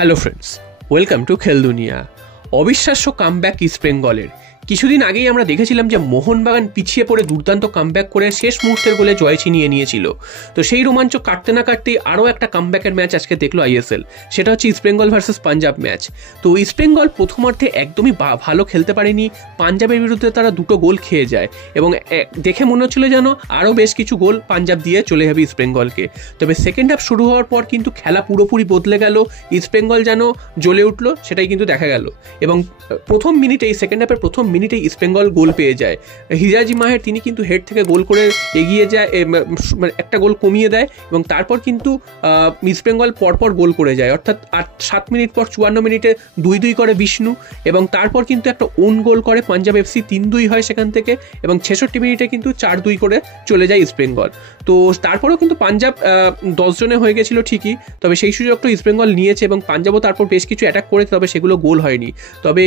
Hello friends, welcome to খেল দুনিয়া। অবিশ্বাস্য কামব্যাক ইস্ট বেঙ্গলের। কিছুদিন আগেই আমরা দেখেছিলাম যে মোহনবাগান পিছিয়ে পড়ে দুর্দান্ত কামব্যাক করে শেষ মুহূর্তের গোলে জয় ছিনিয়ে নিয়েছিল। তো সেই রোমাঞ্চ কাটতে না কাটতেই আরও একটা কামব্যাকের ম্যাচ আজকে দেখলো আইএসএল। সেটা হচ্ছে east Bengal versus Punjab match. তো ইস্ট বেঙ্গল প্রথমার্ধে একদমই ভালো খেলতে পারেনি, পাঞ্জাবের বিরুদ্ধে তারা দুটো গোল খেয়ে যায় এবং দেখে মনে হচ্ছিল যেন আরও বেশ কিছু গোল পাঞ্জাব দিয়ে চলে যাবে ইস্ট বেঙ্গলকে। তবে সেকেন্ড হাফ শুরু হওয়ার পর কিন্তু খেলা পুরোপুরি বদলে গেল, ইস্ট বেঙ্গল যেন জ্বলে উঠলো সেটাই কিন্তু দেখা গেল। এবং সেকেন্ড হাফের প্রথম মিনিটেই ইস্ট বেঙ্গল গোল পেয়ে যায়। হিজাজি মাহের তিনি কিন্তু হেড থেকে গোল করে এগিয়ে যায়, একটা গোল কমিয়ে দেয় এবং তারপর কিন্তু ইস্ট বেঙ্গল পরপর গোল করে যায়, অর্থাৎ 7 মিনিট পর 54 মিনিটে 2-2 করে বিষ্ণু এবং তারপর কিন্তু একটা ওন গোল করে পাঞ্জাব এফসি, 3-2 হয় সেখান থেকে এবং 66 মিনিটে কিন্তু 4-2 করে চলে যায় ইস্ট বেঙ্গল। তো তারপরেও কিন্তু পাঞ্জাব 10 জনে হয়ে গেছিল ঠিকই, তবে সেই সুযোগটা ইস্ট বেঙ্গল নিয়েছে এবং পাঞ্জাবও তারপর বেশ কিছু অ্যাটাক করেছে, তবে সেগুলো গোল হয়নি। তবে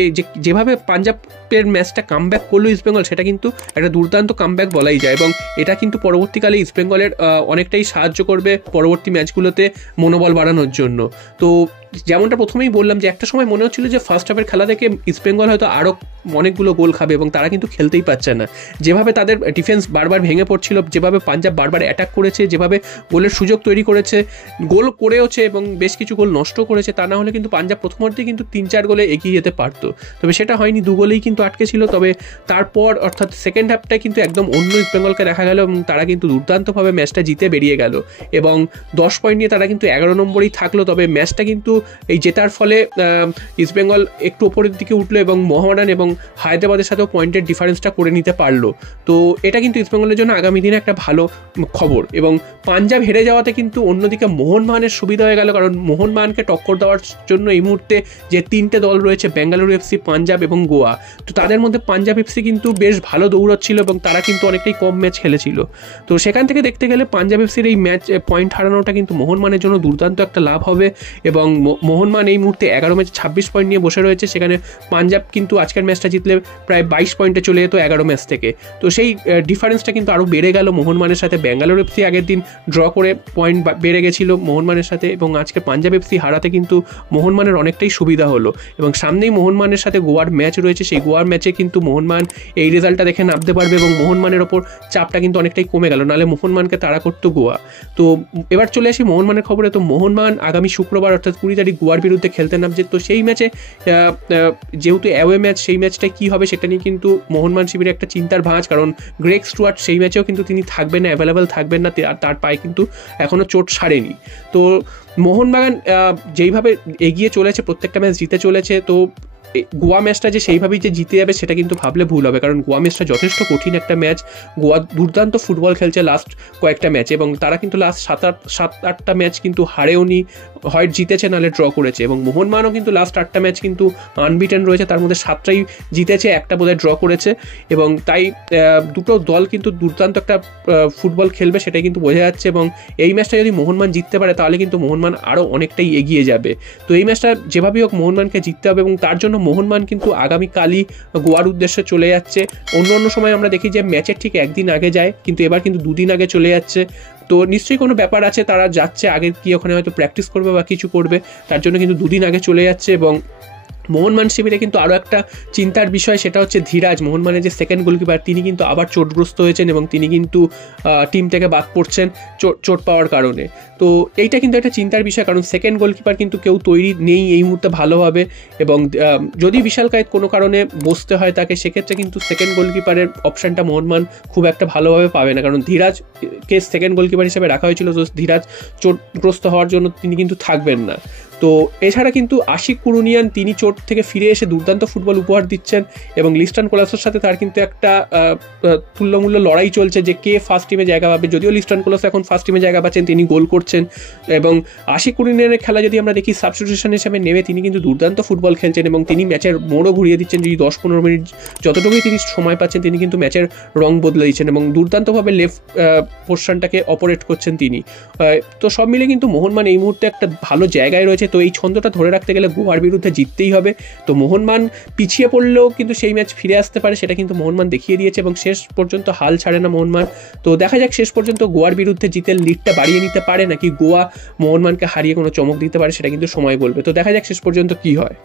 যেভাবে পাঞ্জাবের ম্যাচটা কামব্যাক করলো ইস্ট বেঙ্গল, সেটা কিন্তু একটা দুর্দান্ত কামব্যাক বলাই যায় এবং এটা কিন্তু পরবর্তীকালে ইস্ট বেঙ্গলের অনেকটাই সাহায্য করবে পরবর্তী ম্যাচগুলোতে মনোবল বাড়ানোর জন্য। তো যেমনটা প্রথমেই বললাম যে একটা সময় মনে হচ্ছিল যে ফার্স্ট হাফের খেলা থেকে ইস্ট বেঙ্গল হয়তো আরও অনেকগুলো গোল খাবে এবং তারা কিন্তু খেলতেই পারছে না। যেভাবে তাদের ডিফেন্স বারবার ভেঙে পড়ছিল, যেভাবে পাঞ্জাব বারবার অ্যাটাক করেছে, যেভাবে গোলের সুযোগ তৈরি করেছে, গোল করেওছে এবং বেশ কিছু গোল নষ্ট করেছে, তা না হলে কিন্তু পাঞ্জাব প্রথমার্ধে কিন্তু 3-4 গোলে এগিয়ে যেতে পারতো। তবে সেটা হয়নি, 2 গোলেই কিন্তু আটকে ছিল। তবে তারপর অর্থাৎ সেকেন্ড হাফটায় কিন্তু একদম অন্য ইস্ট বেঙ্গলকে দেখা গেল এবং তারা কিন্তু দুর্দান্তভাবে ম্যাচটা জিতে বেরিয়ে গেল এবং 10 পয়েন্ট নিয়ে তারা কিন্তু 11 নম্বরেই থাকলো। তবে ম্যাচটা কিন্তু এই জেতার ফলে ইস্ট বেঙ্গল একটু ওপরের দিকে উঠলো এবং মোহামেডান এবং হায়দ্রাবাদের সাথেও পয়েন্টের ডিফারেন্সটা করে নিতে পারলো। তো এটা কিন্তু ইস্ট বেঙ্গলের জন্য আগামী দিনে একটা ভালো খবর। এবং পাঞ্জাব হেরে যাওয়াতে কিন্তু অন্যদিকে মোহনবাগানের সুবিধা হয়ে গেল, কারণ মোহনবাগানকে টক্কর দেওয়ার জন্য এই মুহূর্তে যে 3টে দল রয়েছে, বেঙ্গালুরু এফসি, পাঞ্জাব এবং গোয়া, তো তাদের মধ্যে পাঞ্জাব এফসি কিন্তু বেশ ভালো দৌড়চ্ছিল এবং তারা কিন্তু অনেকটাই কম ম্যাচ খেলেছিল। তো সেখান থেকে দেখতে গেলে পাঞ্জাব এফসির এই ম্যাচ পয়েন্ট হারানোটা কিন্তু মোহনবাগানের জন্য দুর্দান্ত একটা লাভ হবে এবং মোহনবাগান এই মুহূর্তে 11 ম্যাচে 26 পয়েন্ট নিয়ে বসে রয়েছে। সেখানে পাঞ্জাব কিন্তু আজকের ম্যাচটা জিতলে প্রায় 22 পয়েন্টে চলে যেত 11 ম্যাচ থেকে। তো সেই ডিফারেন্সটা কিন্তু আরও বেড়ে গেল মোহনবাগানের সাথে। বেঙ্গালুরু এফসি আগের দিন ড্র করে পয়েন্ট বেড়ে গেছিল মোহনবাগানের সাথে এবং আজকে পাঞ্জাব এফসি হারাতে কিন্তু মোহনবাগানের অনেকটাই সুবিধা হলো এবং সামনেই মোহনবাগানের সাথে গোয়ার ম্যাচ রয়েছে। সেই গোয়ার ম্যাচে কিন্তু মোহনবাগান এই রেজাল্টটা দেখে নামতে পারবে এবং মোহনবাগানের ওপর চাপটা কিন্তু অনেকটাই কমে গেল, নাহলে মোহনবাগানকে তাড়া করতো গোয়া। তো এবার চলে আসি মোহনবাগানের খবরে। তো মোহনবাগান আগামী শুক্রবার অর্থাৎ 20 তারিখ গোয়ার বিরুদ্ধে খেলতে নামছে। তো সেই ম্যাচে যেহেতু অ্যাওয়ে ম্যাচ, সেই ম্যাচটা কী হবে সেটা নিয়ে কিন্তু মোহনবাগান শিবিরে একটা চিন্তার ভাঁজ, কারণ গ্রেগ স্টুয়ার্ট সেই ম্যাচেও কিন্তু তিনি থাকবেন না, অ্যাভেলেবেল থাকবেন না, তার পায়ে কিন্তু এখনও চোট সারেনি। তো মোহনবাগান যেইভাবে এগিয়ে চলেছে, প্রত্যেকটা ম্যাচ জিতে চলেছে, তো গোয়া ম্যাচটা যে সেইভাবেই যে জিতে যাবে সেটা কিন্তু ভাবলে ভুল হবে, কারণ গোয়া ম্যাচটা যথেষ্ট কঠিন একটা ম্যাচ। গোয়া দুর্দান্ত ফুটবল খেলছে লাস্ট কয়েকটা ম্যাচ এবং তারা কিন্তু লাস্ট 7-8টা ম্যাচ কিন্তু হারেওনি, হয় জিতেছে নাহলে ড্র করেছে। এবং মোহনবাগানও কিন্তু লাস্ট 8টা ম্যাচ কিন্তু আনবিটেন রয়েছে, তার মধ্যে 7টাই জিতেছে, একটা বোধহয় ড্র করেছে। এবং তাই দুটো দল কিন্তু দুর্দান্ত একটা ফুটবল খেলবে সেটাই কিন্তু বোঝা যাচ্ছে। এবং এই ম্যাচটা যদি মোহনবাগান জিততে পারে তাহলে কিন্তু মোহনবাগান আরও অনেকটাই এগিয়ে যাবে। তো এই ম্যাচটা যেভাবেই হোক মোহনবাগানকে জিততে হবে এবং তার জন্য মোহনবাগান কিন্তু আগামীকালই গোয়ার উদ্দেশ্যে চলে যাচ্ছে। অন্য সময় আমরা দেখি যে ম্যাচের ঠিক একদিন আগে যায়, কিন্তু এবার কিন্তু 2 দিন আগে চলে যাচ্ছে। তো নিশ্চয়ই কোনো ব্যাপার আছে, তারা যাচ্ছে আগে গিয়ে ওখানে হয়তো প্র্যাকটিস করবে বা কিছু করবে, তার জন্য কিন্তু 2 দিন আগে চলে যাচ্ছে। এবং মোহনবাগান শিবিরে কিন্তু আরও একটা চিন্তার বিষয়, সেটা হচ্ছে ধীরাজ, মোহনবাগানের যে সেকেন্ড গোলকিপার, তিনি কিন্তু আবার চোটগ্রস্ত হয়েছেন এবং তিনি কিন্তু টিম থেকে বাদ পড়ছেন চোট পাওয়ার কারণে। তো এইটা কিন্তু একটা চিন্তার বিষয়, কারণ সেকেন্ড গোলকিপার কিন্তু কেউ তৈরি নেই এই মুহূর্তে ভালোভাবে। এবং যদি বিশাল কায়েত কোনো কারণে বসতে হয় তাকে, সেক্ষেত্রে কিন্তু সেকেন্ড গোলকিপারের অপশানটা মোহনবাগান খুব একটা ভালোভাবে পাবে না, কারণ ধীরাজকে সেকেন্ড গোলকিপার হিসেবে রাখা হয়েছিল, তো ধীরাজ চোটগ্রস্ত হওয়ার জন্য তিনি কিন্তু থাকবেন না। তো এছাড়া কিন্তু আশিক কুরুনিয়ান, তিনি চোট থেকে ফিরে এসে দুর্দান্ত ফুটবল উপহার দিচ্ছেন এবং লিস্টন কোলাসের সাথে তার কিন্তু একটা তুল্যমূল্য লড়াই চলছে যে কে ফার্স্ট টিমে জায়গা পাবে। যদিও লিস্টন কোলাস এখন ফার্স্ট টিমে জায়গা পাচ্ছেন, তিনি গোল করছেন। এবং আশিক কুরুনিয়ানের খেলা যদি আমরা দেখি, সাবস্টিটিউশন হিসেবে নেমে তিনি কিন্তু দুর্দান্ত ফুটবল খেলছেন এবং তিনি ম্যাচের মোড়ও ঘুরিয়ে দিচ্ছেন। যদি 10-15 মিনিট যতটুকুই তিনি সময় পাচ্ছেন, তিনি কিন্তু ম্যাচের রং বদলে দিচ্ছেন এবং দুর্দান্তভাবে লেফট পোর্শনটাকে অপারেট করছেন তিনি। তো সব মিলে কিন্তু মোহনবাগান এই মুহূর্তে একটা ভালো জায়গায় রয়েছে। তো এই ছন্দটা ধরে রাখতে গেলে গোয়ার বিরুদ্ধে জিততেই হবে। তো মোহনবাগান পিছিয়ে পড়লেও কিন্তু সেই ম্যাচ ফিরে আসতে পারে, সেটা কিন্তু মোহনবাগান দেখিয়ে দিয়েছে এবং শেষ পর্যন্ত হাল ছাড়ে না মোহনবাগান। তো দেখা যাক শেষ পর্যন্ত গোয়ার বিরুদ্ধে জিতে লিডটা বাড়িয়ে নিতে পারে নাকি গোয়া মোহনবাগানকে হারিয়ে কোনো চমক দিতে পারে, সেটা কিন্তু সময় বলবে। তো দেখা যাক শেষ পর্যন্ত কি হয়।